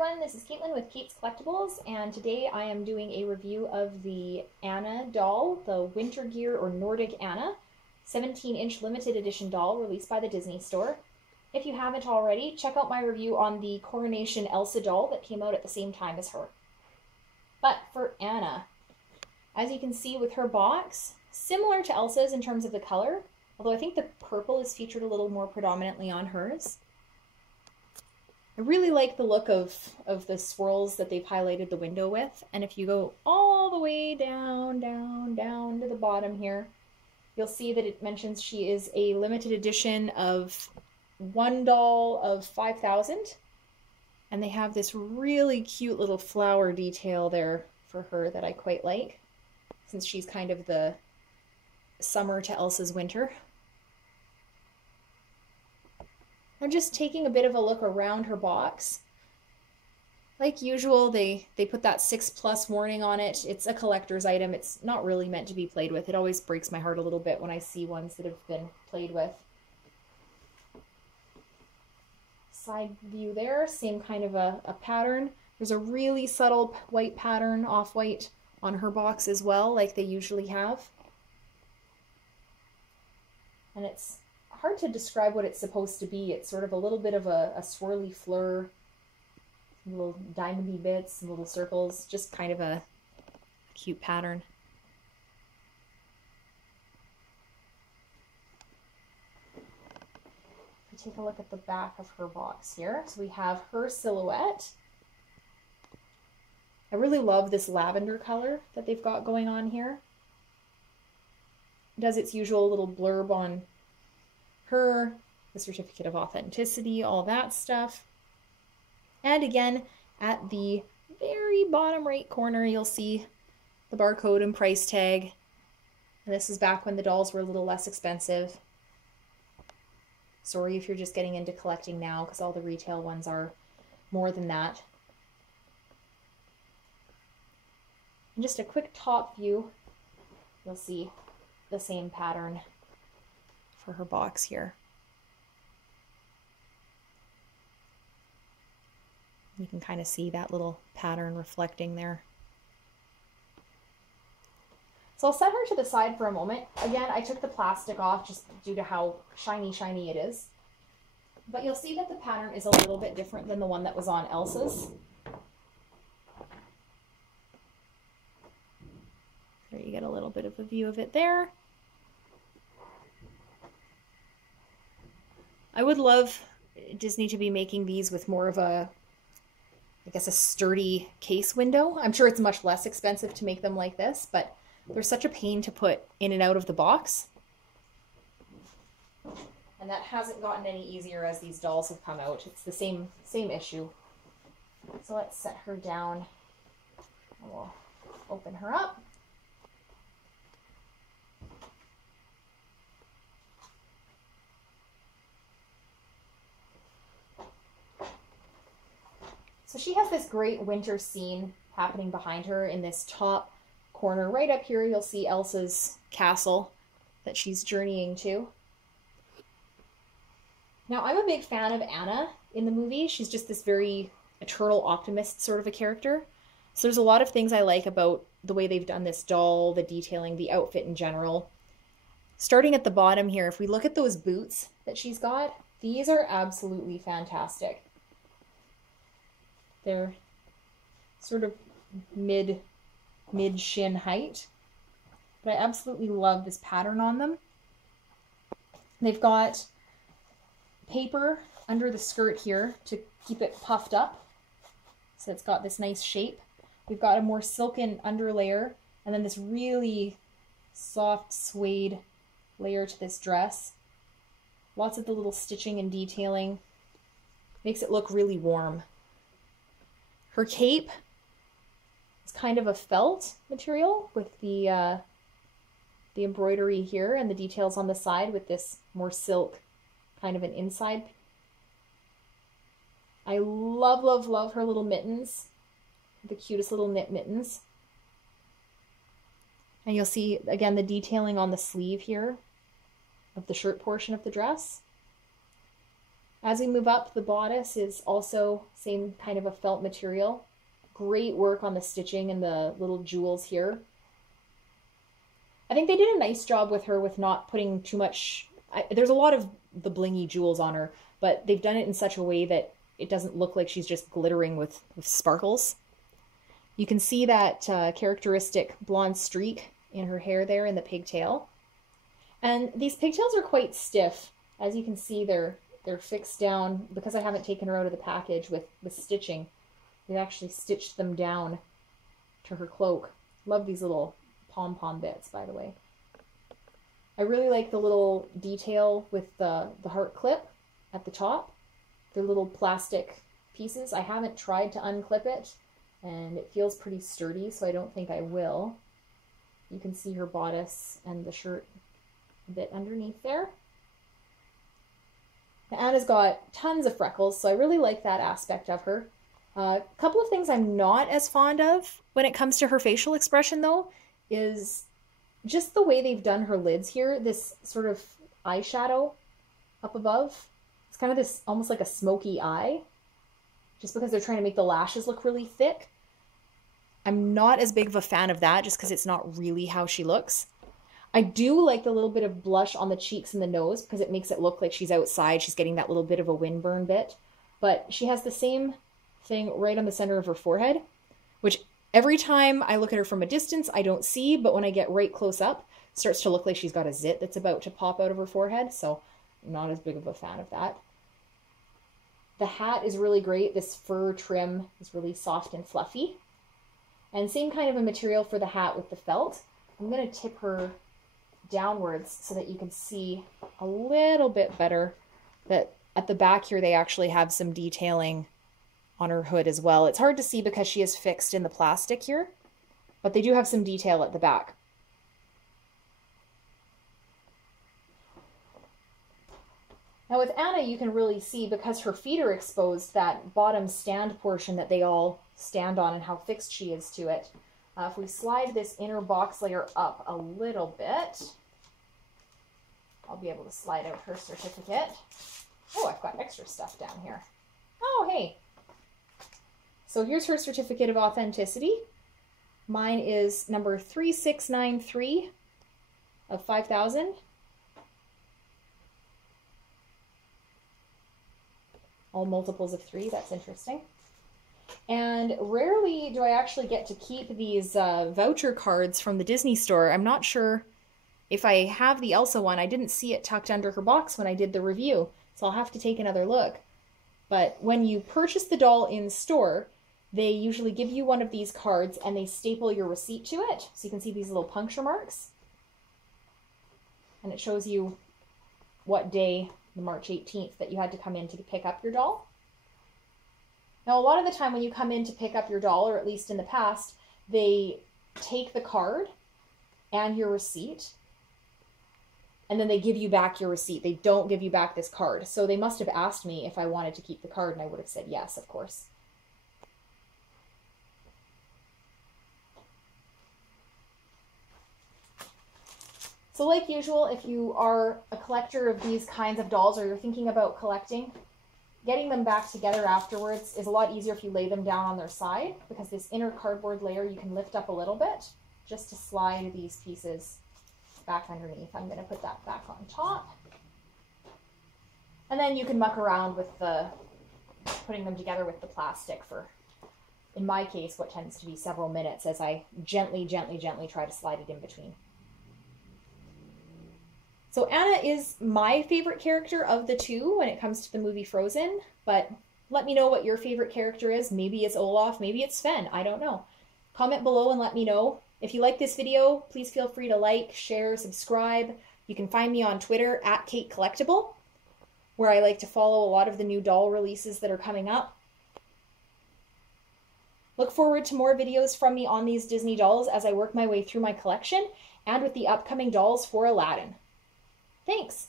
everyone, this is Caitlin with Kait's Collectibles, and today I am doing a review of the Anna doll, the Winter Gear or Nordic Anna, 17-inch limited edition doll released by the Disney Store. If you haven't already, check out my review on the Coronation Elsa doll that came out at the same time as her. But for Anna, as you can see with her box, similar to Elsa's in terms of the color, although I think the purple is featured a little more predominantly on hers. I really like the look of the swirls that they've highlighted the window with. And if you go all the way down to the bottom here, you'll see that it mentions she is a limited edition of one doll of 5,000. And they have this really cute little flower detail there for her that I quite like, since she's kind of the summer to Elsa's winter. I'm just taking a bit of a look around her box. Like usual, they put that 6+ warning on it. It's a collector's item. It's not really meant to be played with. It always breaks my heart a little bit when I see ones that have been played with. Side view there, same kind of a pattern. There's a really subtle white pattern, off-white, on her box as well, like they usually have. And it's hard to describe what it's supposed to be. It's sort of a little bit of a swirly fleur, little diamondy bits, some little circles, just kind of a cute pattern. If we take a look at the back of her box here, so we have her silhouette. I really love this lavender color that they've got going on here. It does its usual little blurb on her, the certificate of authenticity, all that stuff. And again, at the very bottom right corner, you'll see the barcode and price tag. And this is back when the dolls were a little less expensive. Sorry if you're just getting into collecting now, because all the retail ones are more than that. And just a quick top view, you'll see the same pattern for her box here. You can kind of see that little pattern reflecting there. So I'll set her to the side for a moment. Again, I took the plastic off just due to how shiny it is. But you'll see that the pattern is a little bit different than the one that was on Elsa's. There you get a little bit of a view of it there. I would love Disney to be making these with more of a, I guess, a sturdy case window. I'm sure it's much less expensive to make them like this, but they're such a pain to put in and out of the box. And that hasn't gotten any easier as these dolls have come out. It's the same issue. So let's set her down and we'll open her up. So she has this great winter scene happening behind her in this top corner. Right up here, you'll see Elsa's castle that she's journeying to. Now, I'm a big fan of Anna in the movie. She's just this very eternal optimist sort of a character. So there's a lot of things I like about the way they've done this doll, the detailing, the outfit in general. Starting at the bottom here, if we look at those boots that she's got, these are absolutely fantastic. They're sort of mid-shin height, but I absolutely love this pattern on them. They've got paper under the skirt here to keep it puffed up, so it's got this nice shape. We've got a more silken underlayer, and then this really soft suede layer to this dress. Lots of the little stitching and detailing makes it look really warm. Her cape is kind of a felt material with the embroidery here and the details on the side with this more silk kind of an inside. I love her little mittens, the cutest little knit mittens. And you'll see again the detailing on the sleeve here of the shirt portion of the dress. As we move up, the bodice is also same kind of a felt material. Great work on the stitching and the little jewels here. I think they did a nice job with her with not putting too much... there's a lot of the blingy jewels on her, but they've done it in such a way that it doesn't look like she's just glittering with sparkles. You can see that characteristic blonde streak in her hair there in the pigtail. And these pigtails are quite stiff. As you can see, they're fixed down because I haven't taken her out of the package with stitching. They've actually stitched them down to her cloak. Love these little pom-pom bits, by the way. I really like the little detail with the heart clip at the top. They're little plastic pieces. I haven't tried to unclip it, and it feels pretty sturdy, so I don't think I will. You can see her bodice and the shirt a bit underneath there. Now, Anna's got tons of freckles, so I really like that aspect of her. A couple of things I'm not as fond of when it comes to her facial expression, though, is just the way they've done her lids here. This sort of eyeshadow up above. It's kind of this almost like a smoky eye, just because they're trying to make the lashes look really thick. I'm not as big of a fan of that just because it's not really how she looks. I do like the little bit of blush on the cheeks and the nose because it makes it look like she's outside. She's getting that little bit of a windburn bit. But she has the same thing right on the center of her forehead, which every time I look at her from a distance, I don't see, but when I get right close up, it starts to look like she's got a zit that's about to pop out of her forehead, so I'm not as big of a fan of that. The hat is really great. This fur trim is really soft and fluffy. And same kind of a material for the hat with the felt. I'm going to tip her downwards so that you can see a little bit better that at the back here they actually have some detailing on her hood as well. It's hard to see because she is fixed in the plastic here, but they do have some detail at the back. Now with Anna, you can really see, because her feet are exposed, that bottom stand portion that they all stand on and how fixed she is to it. If we slide this inner box layer up a little bit, I'll be able to slide out her certificate. Oh, I've got extra stuff down here. Oh, hey. So here's her certificate of authenticity. Mine is number 3693 of 5,000. All multiples of 3, that's interesting. And rarely do I actually get to keep these voucher cards from the Disney store. I'm not sure if I have the Elsa one. I didn't see it tucked under her box when I did the review, so I'll have to take another look. But when you purchase the doll in store, they usually give you one of these cards and they staple your receipt to it. So you can see these little puncture marks. And it shows you what day, the March 18th, that you had to come in to pick up your doll. Now, a lot of the time when you come in to pick up your doll, or at least in the past, they take the card and your receipt, and then they give you back your receipt. They don't give you back this card. So they must have asked me if I wanted to keep the card, and I would have said yes, of course. So like usual, if you are a collector of these kinds of dolls, or you're thinking about collecting, getting them back together afterwards is a lot easier if you lay them down on their side, because this inner cardboard layer you can lift up a little bit just to slide these pieces back underneath. I'm going to put that back on top. And then you can muck around with putting them together with the plastic for, in my case, what tends to be several minutes as I gently, gently, gently try to slide it in between. So Anna is my favorite character of the two when it comes to the movie Frozen, but let me know what your favorite character is. Maybe it's Olaf, maybe it's Sven, I don't know. Comment below and let me know. If you like this video, please feel free to like, share, subscribe. You can find me on Twitter at Kait Collectible, where I like to follow a lot of the new doll releases that are coming up. Look forward to more videos from me on these Disney dolls as I work my way through my collection and with the upcoming dolls for Aladdin. Thanks!